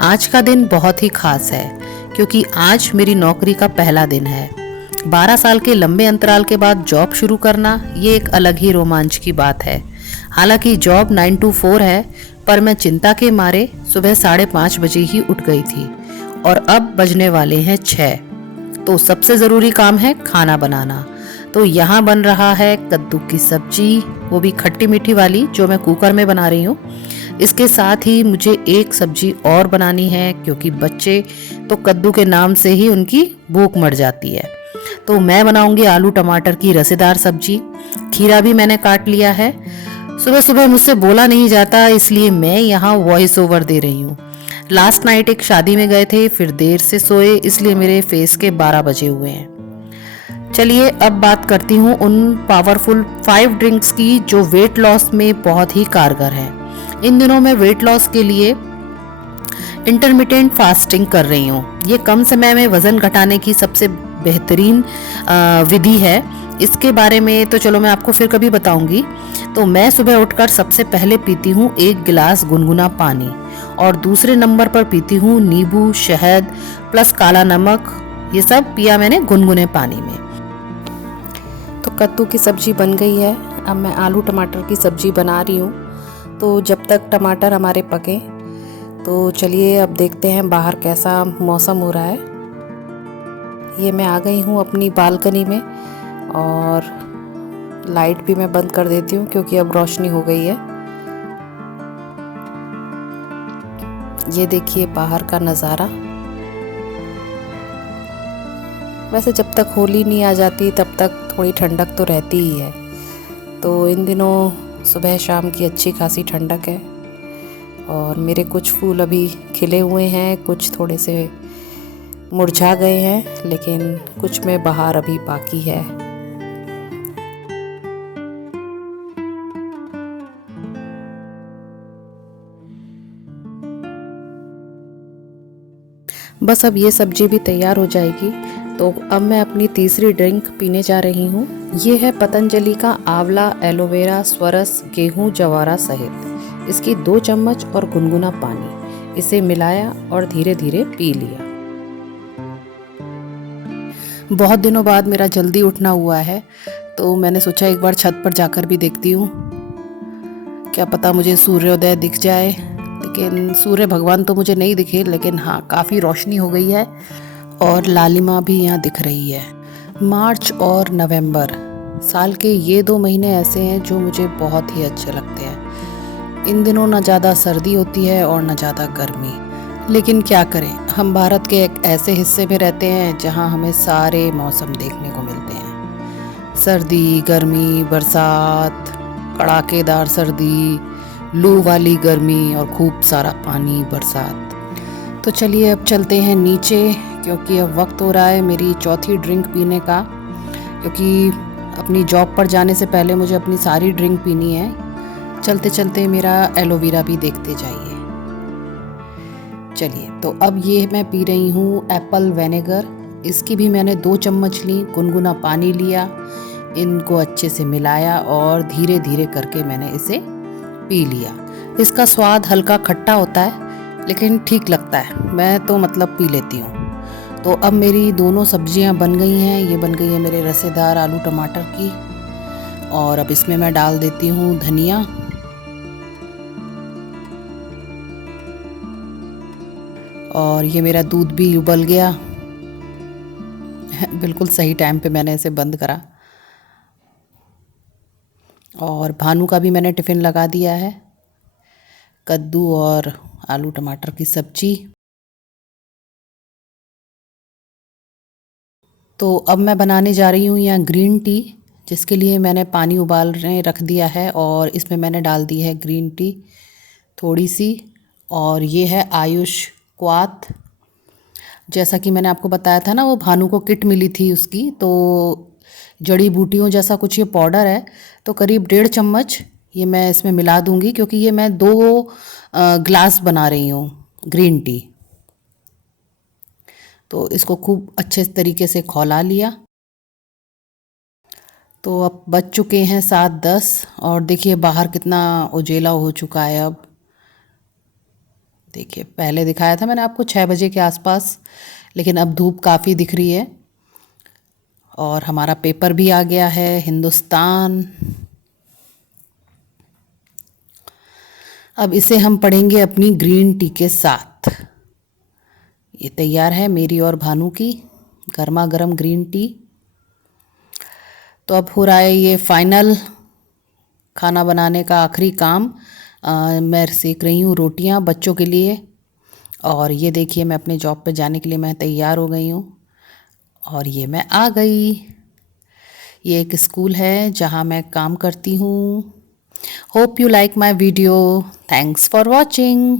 आज का दिन बहुत ही खास है क्योंकि आज मेरी नौकरी का पहला दिन है। 12 साल के लंबे अंतराल के बाद जॉब शुरू करना ये एक अलग ही रोमांच की बात है। हालांकि जॉब 9 to 4 है, पर मैं चिंता के मारे सुबह 5:30 बजे ही उठ गई थी और अब बजने वाले हैं 6। तो सबसे ज़रूरी काम है खाना बनाना। तो यहाँ बन रहा है कद्दू की सब्जी, वो भी खट्टी मीठी वाली जो मैं कुकर में बना रही हूँ। इसके साथ ही मुझे एक सब्जी और बनानी है क्योंकि बच्चे तो कद्दू के नाम से ही उनकी भूख मर जाती है। तो मैं बनाऊंगी आलू टमाटर की रसेदार सब्जी। खीरा भी मैंने काट लिया है। सुबह सुबह मुझसे बोला नहीं जाता, इसलिए मैं यहाँ वॉइस ओवर दे रही हूँ। लास्ट नाइट एक शादी में गए थे, फिर देर से सोए, इसलिए मेरे फेस के 12 बजे हुए हैं। चलिए अब बात करती हूँ उन पावरफुल 5 ड्रिंक्स की जो वेट लॉस में बहुत ही कारगर हैं। इन दिनों मैं वेट लॉस के लिए इंटरमिटेंट फास्टिंग कर रही हूँ। ये कम समय में वजन घटाने की सबसे बेहतरीन विधि है। इसके बारे में तो चलो मैं आपको फिर कभी बताऊंगी। तो मैं सुबह उठकर सबसे पहले पीती हूँ 1 गिलास गुनगुना पानी और दूसरे नंबर पर पीती हूँ नींबू, शहद प्लस काला नमक। ये सब पिया मैंने गुनगुने पानी में। तो कद्दू की सब्जी बन गई है। अब मैं आलू टमाटर की सब्जी बना रही हूँ। तो जब तक टमाटर हमारे पके तो चलिए अब देखते हैं बाहर कैसा मौसम हो रहा है। ये मैं आ गई हूँ अपनी बालकनी में और लाइट भी मैं बंद कर देती हूँ क्योंकि अब रोशनी हो गई है। ये देखिए बाहर का नज़ारा। वैसे जब तक होली नहीं आ जाती तब तक थोड़ी ठंडक तो रहती ही है। तो इन दिनों सुबह शाम की अच्छी खासी ठंडक है और मेरे कुछ फूल अभी खिले हुए हैं, कुछ थोड़े से मुरझा गए हैं, लेकिन कुछ में बहार अभी बाकी है। बस अब ये सब्जी भी तैयार हो जाएगी। तो अब मैं अपनी तीसरी ड्रिंक पीने जा रही हूँ। ये है पतंजलि का आंवला एलोवेरा स्वरस गेहूं जवारा सहित। इसकी 2 चम्मच और गुनगुना पानी, इसे मिलाया और धीरे धीरे पी लिया। बहुत दिनों बाद मेरा जल्दी उठना हुआ है तो मैंने सोचा एक बार छत पर जाकर भी देखती हूँ, क्या पता मुझे सूर्योदय दिख जाए। लेकिन सूर्य भगवान तो मुझे नहीं दिखे, लेकिन हाँ काफ़ी रोशनी हो गई है और लालिमा भी यहाँ दिख रही है। मार्च और नवंबर साल के ये 2 महीने ऐसे हैं जो मुझे बहुत ही अच्छे लगते हैं। इन दिनों ना ज़्यादा सर्दी होती है और ना ज़्यादा गर्मी। लेकिन क्या करें, हम भारत के एक ऐसे हिस्से में रहते हैं जहाँ हमें सारे मौसम देखने को मिलते हैं। सर्दी, गर्मी, बरसात, कड़ाकेदार सर्दी, लू वाली गर्मी और खूब सारा पानी बरसात। तो चलिए अब चलते हैं नीचे क्योंकि अब वक्त हो रहा है मेरी चौथी ड्रिंक पीने का। क्योंकि अपनी जॉब पर जाने से पहले मुझे अपनी सारी ड्रिंक पीनी है। चलते चलते मेरा एलोवेरा भी देखते जाइए। चलिए तो अब ये मैं पी रही हूँ एप्पल विनेगर। इसकी भी मैंने 2 चम्मच ली, गुनगुना पानी लिया, इनको अच्छे से मिलाया और धीरे धीरे करके मैंने इसे पी लिया। इसका स्वाद हल्का खट्टा होता है लेकिन ठीक लगता है, मैं तो मतलब पी लेती हूँ। तो अब मेरी दोनों सब्जियां बन गई हैं। ये बन गई है मेरे रसेदार आलू टमाटर की और अब इसमें मैं डाल देती हूँ धनिया और ये मेरा दूध भी उबल गया। बिल्कुल सही टाइम पे मैंने इसे बंद करा और भानु का भी मैंने टिफ़िन लगा दिया है। कद्दू और आलू टमाटर की सब्जी। तो अब मैं बनाने जा रही हूँ यहाँ ग्रीन टी, जिसके लिए मैंने पानी उबालने रख दिया है और इसमें मैंने डाल दी है ग्रीन टी थोड़ी सी। और ये है आयुष क्वाथ। जैसा कि मैंने आपको बताया था ना, वो भानु को किट मिली थी उसकी, तो जड़ी बूटियों जैसा कुछ ये पाउडर है। तो करीब 1.5 चम्मच ये मैं इसमें मिला दूंगी क्योंकि ये मैं 2 ग्लास बना रही हूँ ग्रीन टी। तो इसको खूब अच्छे तरीके से खौला लिया। तो अब बज चुके हैं 7:10 और देखिए बाहर कितना उजेला हो चुका है। अब देखिए, पहले दिखाया था मैंने आपको 6 बजे के आसपास, लेकिन अब धूप काफ़ी दिख रही है। और हमारा पेपर भी आ गया है, हिंदुस्तान। अब इसे हम पढ़ेंगे अपनी ग्रीन टी के साथ। ये तैयार है मेरी और भानु की गर्मा गर्म ग्रीन टी। तो अब हो रहा है ये फाइनल खाना बनाने का आखिरी काम। मैं सेक रही हूँ रोटियाँ बच्चों के लिए। और ये देखिए, मैं अपने जॉब पे जाने के लिए मैं तैयार हो गई हूँ। और ये मैं आ गई। ये एक स्कूल है जहाँ मैं काम करती हूँ। Hope you like my video. Thanks for watching.